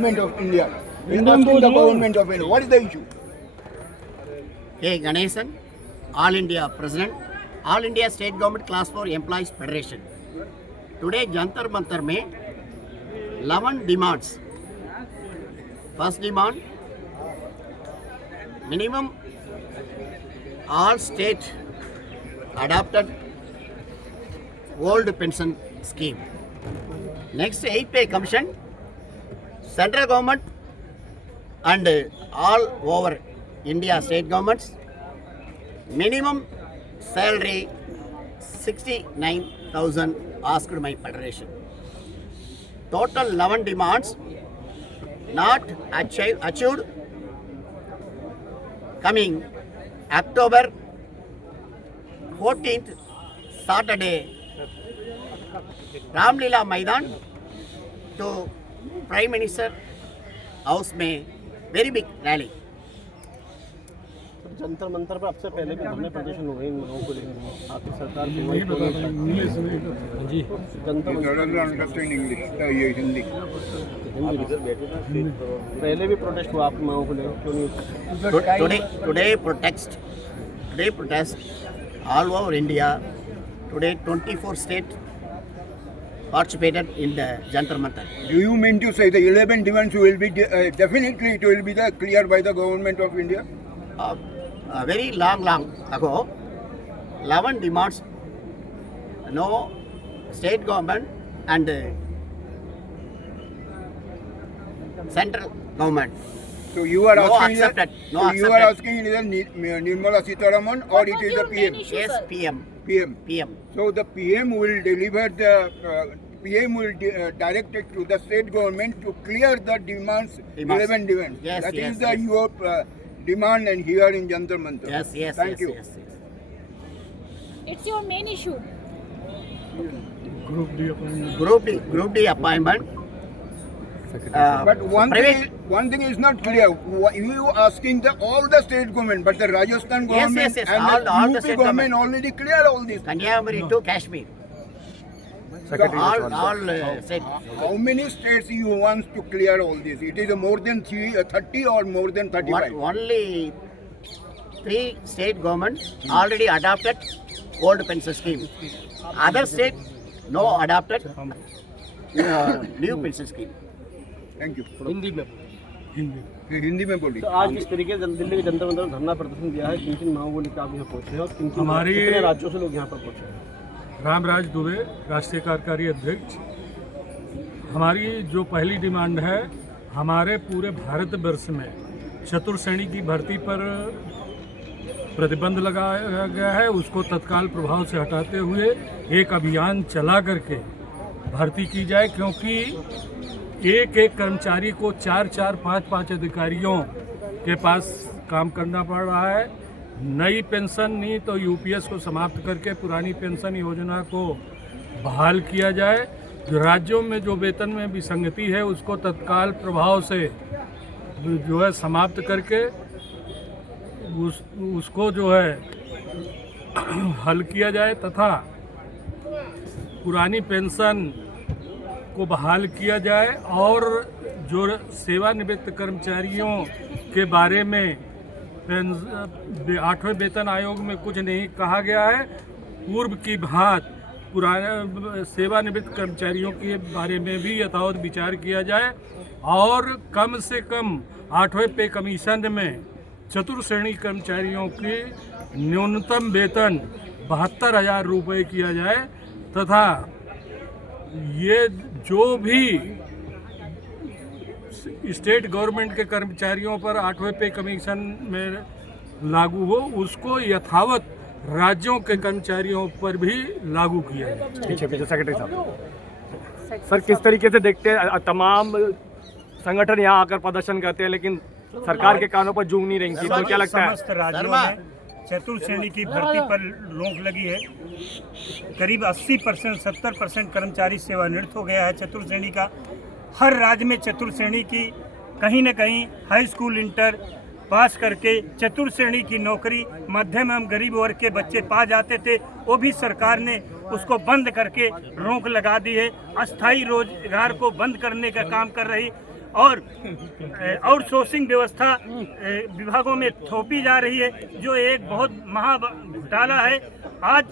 government of India. We are asking the government of India. What is the issue? K. Ganesan, All India President, All India State Government Class 4 Employees Federation. Today, Jantar Mantar में 11 demands. First demand, minimum all state adopted old pension scheme. Next, 8 pay commission, central government and all over India state governments, minimum salary 69,000 asked my federation. Total 11 demands not achieved. Coming October 14th, Saturday, Ramlila मैदान तो prime minister house में very big rally. Jantar Mantar पर आपसे पहले भी धरने प्रदर्शन हुए इन लोगों को लेकर आपकी सरकार जी हिंदी पहले भी प्रोटेस्ट हुआ आपकी मांगों को लेकर क्यों नहीं? Today protest all over India. Today 24 states participated in the Jantar Mantar. Do you mean to say the 11 demands will be definitely it will be cleared by the government of India? Very long ago, 11 demands, no state government and central government. So you are No asking accepted. No so you are accepted. asking either Nirmala Sitharaman or it is the PM. Yes, PM. PM. So the PM will deliver the PM will direct it to the state government to clear the demands. 11 demands. Yes, That yes, is the yes. your demand and here in Jantar Mantar. Yes. Thank you. Yes. It's your main issue. Group D appointment. But one private- thing is not clear. You asking all the state government, but the Rajasthan government yes. and All the the UP state government already cleared all this. Kanyakumari to Kashmir. All state. How many states you want to clear all this? It is more than 30 or more than 35? Only 3 state governments already adopted old pension scheme. Other state no adopted new pension scheme. Thank you. Hindi में हिंदी में बोलिए। तो आज किस तरीके से दिल्ली के जंतर मंतर धरना प्रदर्शन दिया है, किन किन मांगों को लेकर आप यहाँ पहुँचे हैं और कितने राज्यों से लोग यहाँ पर पहुँचे हैं? रामराज दुबे, राष्ट्रीय कार्यकारी अध्यक्ष। हमारी जो पहली डिमांड है, हमारे पूरे भारतवर्ष में चतुर्थ श्रेणी की भर्ती पर प्रतिबंध लगाया गया है, उसको तत्काल प्रभाव से हटाते हुए एक अभियान चला करके भर्ती की जाए, क्योंकि एक कर्मचारी को 4-5 अधिकारियों के पास काम करना पड़ रहा है। नई पेंशन नहीं तो यूपीएस को समाप्त करके पुरानी पेंशन योजना को बहाल किया जाए। जो राज्यों में जो वेतन में विसंगति है उसको तत्काल प्रभाव से जो है समाप्त करके उसको जो है हल किया जाए तथा पुरानी पेंशन को बहाल किया जाए। और जो सेवानिवृत्त कर्मचारियों के बारे में 8वें वेतन आयोग में कुछ नहीं कहा गया है, पूर्व की भांति पुराने सेवानिवृत्त कर्मचारियों के बारे में भी यथावत विचार किया जाए और कम से कम 8वें पे कमीशन में चतुर्थ श्रेणी कर्मचारियों की न्यूनतम वेतन 72,000 रुपये किया जाए तथा ये जो भी स्टेट गवर्नमेंट के कर्मचारियों पर 8वें पे कमीशन में लागू हो उसको यथावत राज्यों के कर्मचारियों पर भी लागू किया जाए। पीछे सेक्रेटरी साहब, सर किस तरीके से देखते हैं तमाम संगठन यहाँ आकर प्रदर्शन करते हैं लेकिन सरकार के कानों पर जूं नहीं रही, तो क्या लगता है? समस्त राज्यों में चतुर्थ श्रेणी की भर्ती पर रोक लगी है। करीब 80% 70% कर्मचारी सेवानिवृत्त हो गया है चतुर्थ श्रेणी का। हर राज्य में चतुर्थ श्रेणी की कहीं न कहीं हाई स्कूल इंटर पास करके चतुर्थ श्रेणी की नौकरी मध्यम एवं गरीब वर्ग के बच्चे पा जाते थे, वो भी सरकार ने उसको बंद करके रोक लगा दी है। अस्थायी रोजगार को बंद करने का काम कर रही और आउटसोर्सिंग व्यवस्था विभागों में थोपी जा रही है, जो एक बहुत महा घोटाला है। आज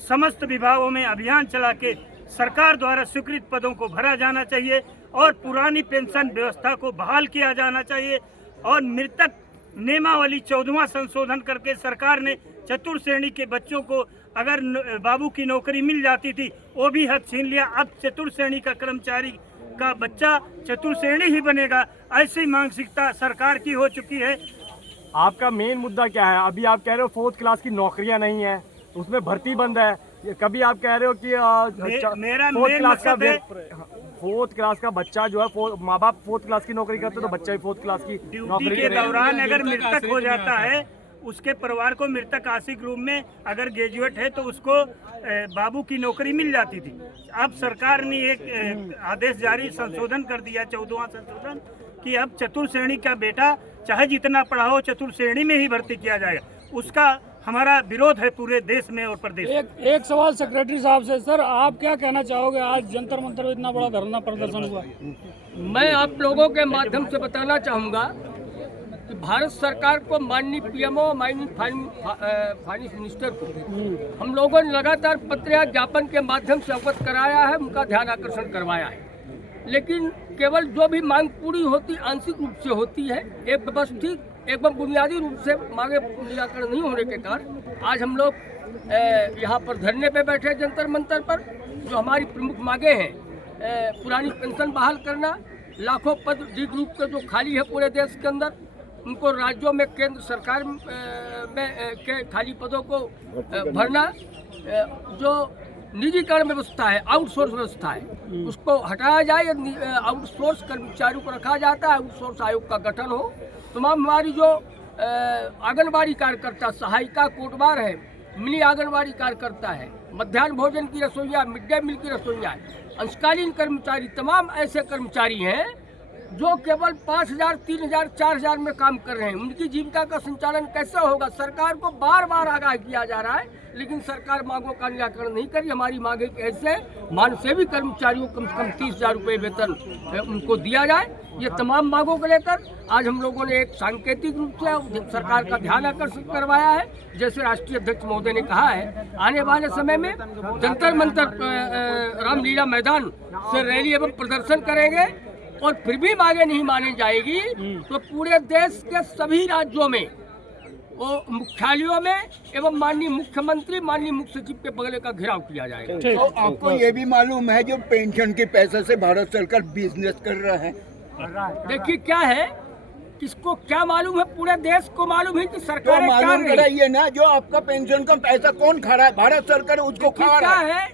समस्त विभागों में अभियान चला के सरकार द्वारा स्वीकृत पदों को भरा जाना चाहिए और पुरानी पेंशन व्यवस्था को बहाल किया जाना चाहिए और मृतक नियमावली 14वां संशोधन करके सरकार ने चतुर्थ श्रेणी के बच्चों को अगर बाबू की नौकरी मिल जाती थी वो भी हक छीन लिया। अब चतुर्थ श्रेणी का कर्मचारी का बच्चा चतुर्थ श्रेणी ही बनेगा, ऐसी मानसिकता सरकार की हो चुकी है। आपका मेन मुद्दा क्या है? अभी आप कह रहे हो 4th क्लास की नौकरियां नहीं है, उसमें भर्ती बंद है। कभी आप कह रहे हो कि मेरा 4th क्लास का मकसद है 4th क्लास का बच्चा जो है, माँ बाप 4th क्लास की नौकरी करते तो बच्चा भी 4th क्लास की ड्यूटी नौकरी के करेगा। दौरान अगर मृतक हो जाता है, उसके परिवार को मृतक आशिक रूप में अगर ग्रेजुएट है तो उसको बाबू की नौकरी मिल जाती थी। अब सरकार ने एक आदेश जारी संशोधन कर दिया 14वां संशोधन कि अब चतुर्थ श्रेणी का बेटा चाहे जितना पढ़ा हो चतुर्थ श्रेणी में ही भर्ती किया जाएगा। उसका हमारा विरोध है पूरे देश में और प्रदेश में। एक सवाल सेक्रेटरी साहब से, सर आप क्या कहना चाहोगे? आज जंतर मंतर में इतना बड़ा धरना प्रदर्शन हुआ। मैं आप लोगों के माध्यम से बताना चाहूँगा कि भारत सरकार को माननीय पीएमओ माननीय फाइनेंस मिनिस्टर को हम लोगों ने लगातार पत्र या ज्ञापन के माध्यम से अवगत कराया है, उनका ध्यान आकर्षण करवाया है, लेकिन केवल जो भी मांग पूरी होती आंशिक रूप से होती है। एक व्यवस्थित एवं बुनियादी रूप से मांगे निराकरण नहीं होने के कारण आज हम लोग यहाँ पर धरने पे बैठे जंतर मंतर पर। जो हमारी प्रमुख मांगे हैं, पुरानी पेंशन बहाल करना, लाखों पद डी ग्रुप के जो खाली है पूरे देश के अंदर उनको राज्यों में केंद्र सरकार में के खाली पदों को भरना, जो निजीकरण व्यवस्था है, आउटसोर्स व्यवस्था है, उसको हटाया जाए। आउटसोर्स कर्मचारियों को रखा जाता है, आउटसोर्स आयोग का गठन हो। तमाम हमारी जो आंगनबाड़ी कार्यकर्ता, सहायिका, कोटवार है, मिनी आंगनबाड़ी कार्यकर्ता है, मध्याह्न भोजन की रसोइया, मिड डे मील की रसोइया, अंशकालीन कर्मचारी, तमाम ऐसे कर्मचारी हैं जो केवल 5,000, 3,000, 4,000 में काम कर रहे हैं। उनकी जीविका का संचालन कैसे होगा? सरकार को बार बार आगाह किया जा रहा है, लेकिन सरकार मांगों का निराकरण नहीं करी। हमारी मांगे ऐसे मान सेवी कर्मचारियों को कम से कम 30,000 रुपये वेतन उनको दिया जाए। ये तमाम मांगों को लेकर आज हम लोगों ने एक सांकेतिक रूप से सरकार का ध्यान आकर्षित करवाया है। जैसे राष्ट्रीय अध्यक्ष महोदय ने कहा है, आने वाले समय में जंतर मंतर रामलीला मैदान से रैली एवं प्रदर्शन करेंगे और फिर भी मांगे नहीं मानी जाएगी तो पूरे देश के सभी राज्यों में, वो मुख्यालयों में एवं माननीय मुख्यमंत्री, माननीय मुख्य सचिव के बगले का घेराव किया जाएगा। तो आपको ये भी मालूम है जो पेंशन के पैसे से भारत सरकार बिजनेस कर रहा है? देखिए क्या है, किसको क्या मालूम है? पूरे देश को मालूम है कि सरकार तो मालूम कराइए ना, जो आपका पेंशन का पैसा कौन खा रहा है? भारत सरकार उसको खा रहा है।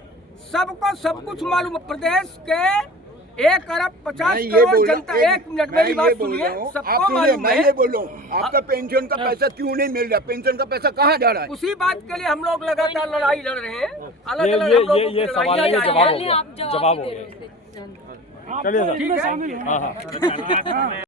सबको सब कुछ मालूम है। प्रदेश के 1,50 करोड़ जनता, 1 मिनट मेरी बात सुनिए, सबको मालूम है। मैं ये बोलूं, आपका पेंशन का पैसा क्यों नहीं मिल रहा? पेंशन का पैसा कहाँ जा रहा है? उसी बात के लिए हम लोग लगातार लड़ाई लड़ रहे हैं। अलग ये अलग हम लोगों की सवाल लड़ाइयाँ ये जवाब हो जारी हैं। गया, जवाब हो गया। चलिए सर, ठीक है। हाँ हाँ।